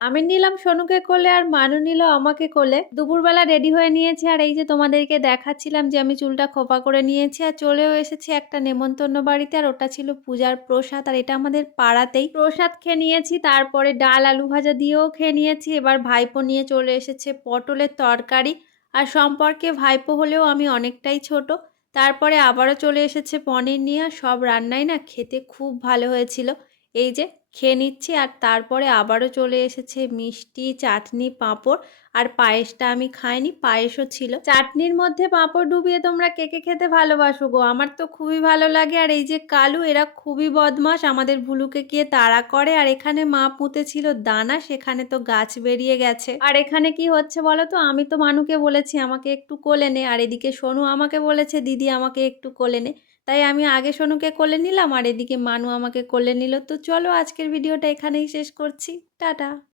আমি নিলাম সোনুকে কোলে আর মানু নিল আমাকে কোলে। দুপুরবেলা রেডি হয়ে নিয়েছি আর এই যে তোমাদেরকে দেখাচ্ছিলাম যে আমি চুলটা খোঁপা করে নিয়েছি আর চলেও এসেছি একটা নেমন্তন্ন বাড়িতে। আর ওটা ছিল পূজার প্রসাদ আর এটা আমাদের পাড়াতেই। প্রসাদ খেয়ে নিয়েছি, তারপরে ডাল আলু ভাজা দিয়েও খেয়ে নিয়েছি। এবার ভাইপো নিয়ে চলে এসেছে পটলের তরকারি। আর সম্পর্কে ভাইপো হলেও আমি অনেকটাই ছোট। তারপরে আবারও চলে এসেছে পনির নিয়ে। আর সব রান্নাই না খেতে খুব ভালো হয়েছিল। এই যে খেয়ে নিচ্ছি আর তারপরে আবারও চলে এসেছে মিষ্টি, চাটনি, পাঁপড়। আর পায়েসটা আমি খাইনি, পায়েসও ছিল। চাটনির মধ্যে পাঁপড় ডুবিয়ে তোমরা কে কে খেতে ভালোবাসো গো? আমার তো খুবই ভালো লাগে। আর এই যে কালু, এরা খুবই বদমাশ, আমাদের ভুলুকে গিয়ে তাড়া করে। আর এখানে মা পুঁতেছিল দানা, সেখানে তো গাছ বেরিয়ে গেছে। আর এখানে কি হচ্ছে বলো তো? আমি তো মানুকে বলেছি আমাকে একটু কোলে নে, আর এদিকে সোনু আমাকে বলেছে দিদি আমাকে একটু কোলে নে। তাই আমি আগে সোনুকে কোলে নিলাম আর এদিকে মানু আমাকে কোলে নিল। তো চলো আজকের ভিডিওটা এখানেই শেষ করছি। টাটা।